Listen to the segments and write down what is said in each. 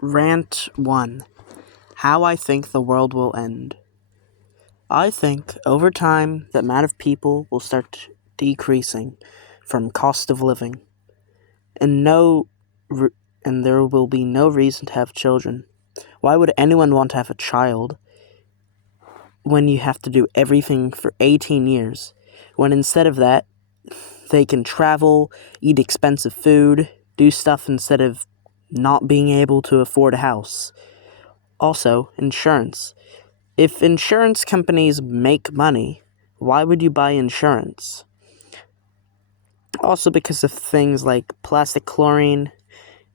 Rant 1. How I think the world will end. I think, over time, the amount of people will start decreasing from cost of living, and and there will be no reason to have children. Why would anyone want to have a child when you have to do everything for 18 years, when instead of that, they can travel, eat expensive food, do stuff instead of not being able to afford a house? Also, insurance. If insurance companies make money, why would you buy insurance? Also, because of things like plastic chlorine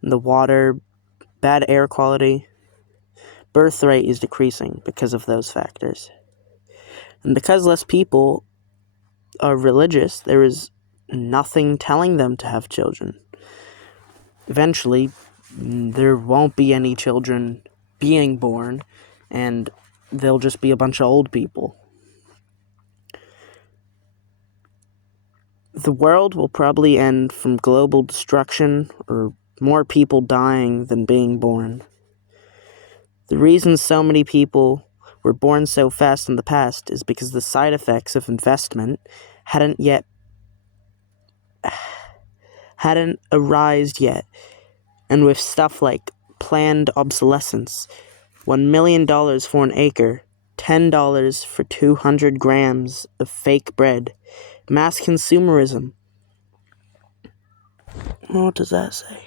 in the water, bad air quality, birth rate is decreasing because of those factors. And because less people are religious, there is nothing telling them to have children. Eventually, there won't be any children being born, and they'll just be a bunch of old people. The world will probably end from global destruction or more people dying than being born. The reason so many people were born so fast in the past is because the side effects of investment hadn't arisen yet. And with stuff like planned obsolescence, $1 million for an acre, $10 for 200 grams of fake bread, mass consumerism. What does that say?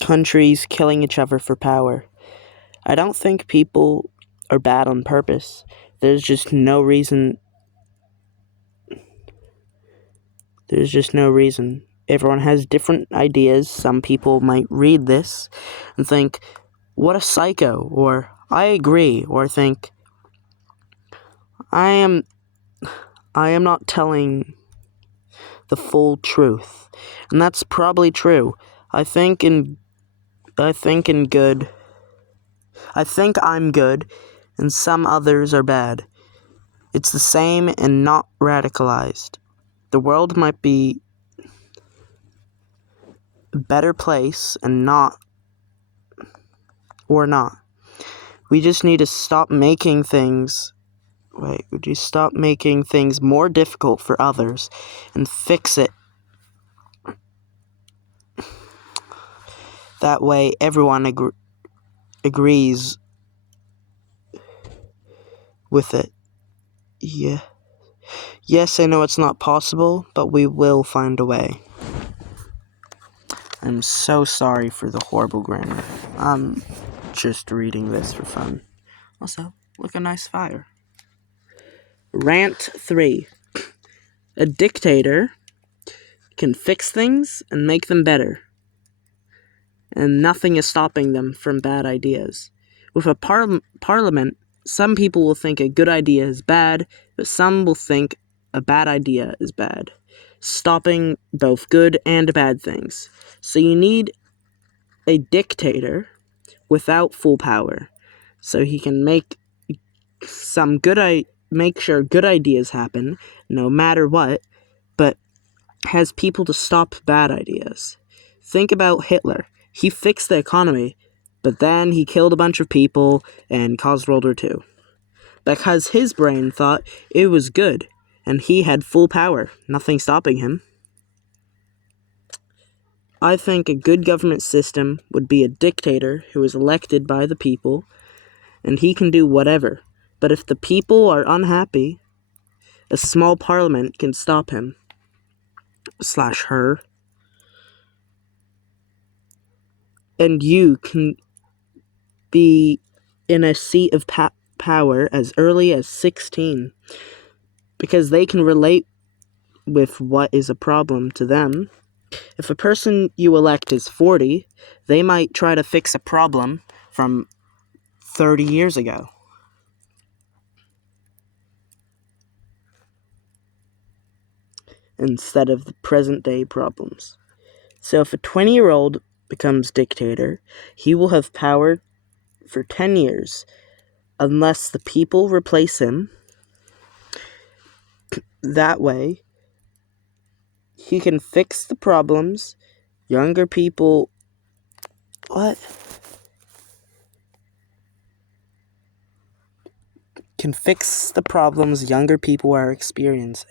Countries killing each other for power. I don't think people are bad on purpose. There's just no reason. Everyone has different ideas. Some people might read this and think, what a psycho, or I agree, or think, I am not telling the full truth. And that's probably true. I think I'm good, and some others are bad. It's the same and not radicalized. The world might be a better place and not. We just need to stop making things more difficult for others and fix it. That way everyone agrees with it. Yeah. Yes, I know it's not possible, but we will find a way. I'm so sorry for the horrible grammar. I'm just reading this for fun. Also, look, a nice fire. Rant 3. A dictator can fix things and make them better, and nothing is stopping them from bad ideas. With a parliament, some people will think a good idea is bad, but some will think a bad idea is bad, stopping both good and bad things. So you need a dictator without full power, so he can make sure good ideas happen, no matter what, but has people to stop bad ideas. Think about Hitler. He fixed the economy, but then he killed a bunch of people and caused World War II. Because his brain thought it was good, and he had full power, nothing stopping him. I think a good government system would be a dictator who is elected by the people, and he can do whatever. But if the people are unhappy, a small parliament can stop him / her. And you can be in a seat of power as early as 16, because they can relate with what is a problem to them. If a person you elect is 40, they might try to fix a problem from 30 years ago. Instead of the present-day problems. So if a 20-year-old becomes dictator, he will have power for 10 years, unless the people replace him. That way, He can fix the problems younger people... What? Can fix the problems younger people are experiencing.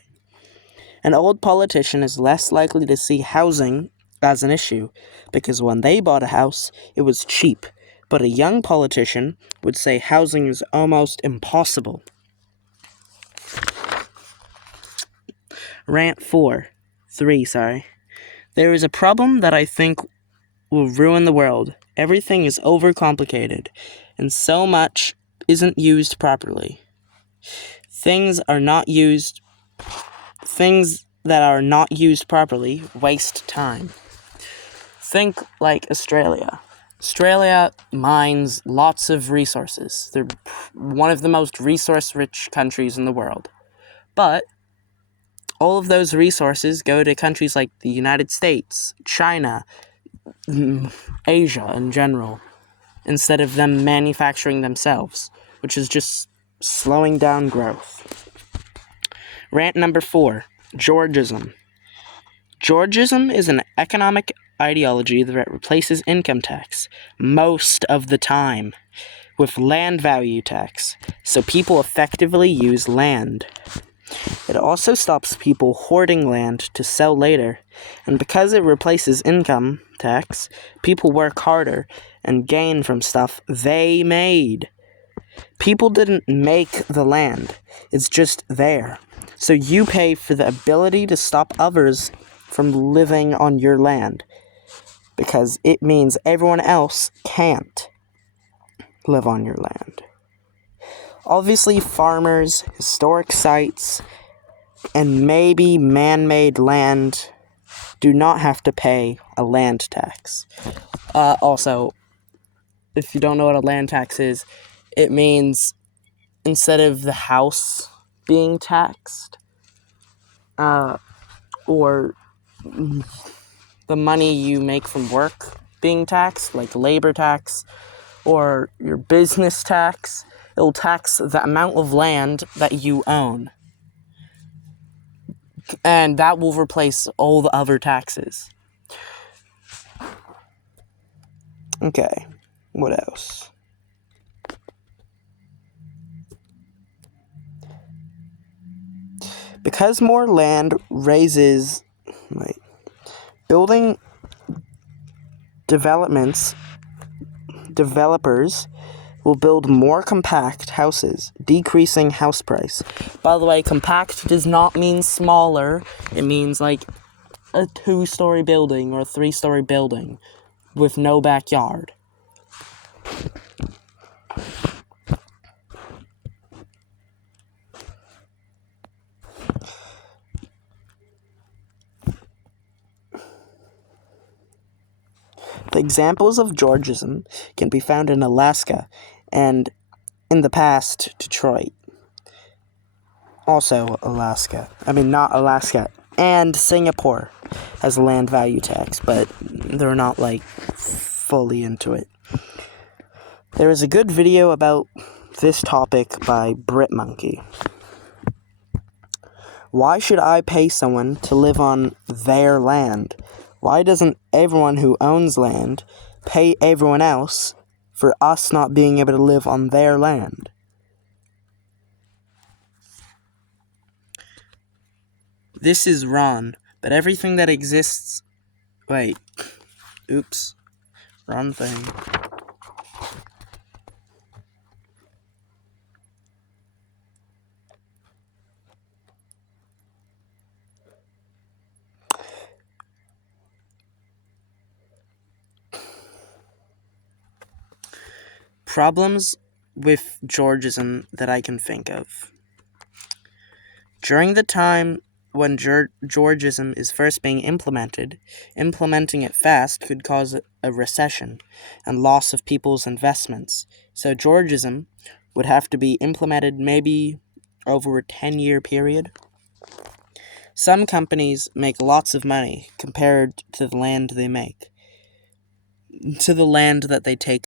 An old politician is less likely to see housing as an issue, because when they bought a house, it was cheap. But a young politician would say housing is almost impossible. Rant 3. There is a problem that I think will ruin the world. Everything is overcomplicated, and so much isn't used properly. Things that are not used properly waste time. Think like Australia. Australia mines lots of resources. They're one of the most resource-rich countries in the world. But all of those resources go to countries like the United States, China, Asia in general, instead of them manufacturing themselves, which is just slowing down growth. Rant number 4, Georgism. Georgism is an economic ideology that replaces income tax most of the time with land value tax, so people effectively use land. It also stops people hoarding land to sell later, and because it replaces income tax, people work harder and gain from stuff they made. People didn't make the land, it's just there. So you pay for the ability to stop others from living on your land, because it means everyone else can't live on your land. Obviously, farmers, historic sites, and maybe man-made land do not have to pay a land tax. Also, if you don't know what a land tax is, it means instead of the house being taxed, or the money you make from work being taxed, like labor tax, or your business tax, it'll tax the amount of land that you own. And that will replace all the other taxes. Okay, what else? Because more land raises... Building developers will build more compact houses, decreasing house price. By the way, compact does not mean smaller. It means like a 2-story building or a 3-story building with no backyard. The examples of Georgism can be found in Alaska and, in the past, Detroit. Also Alaska. Not Alaska. And Singapore has a land value tax, but they're not, fully into it. There is a good video about this topic by BritMonkey. Why should I pay someone to live on their land? Why doesn't everyone who owns land pay everyone else for us not being able to live on their land? This is wrong, but everything that exists... Oops. Wrong thing. Problems with Georgism that I can think of. During the time when Georgism is first being implemented, implementing it fast could cause a recession and loss of people's investments. So Georgism would have to be implemented maybe over a 10-year period. Some companies make lots of money compared to the land they make, to the land that they take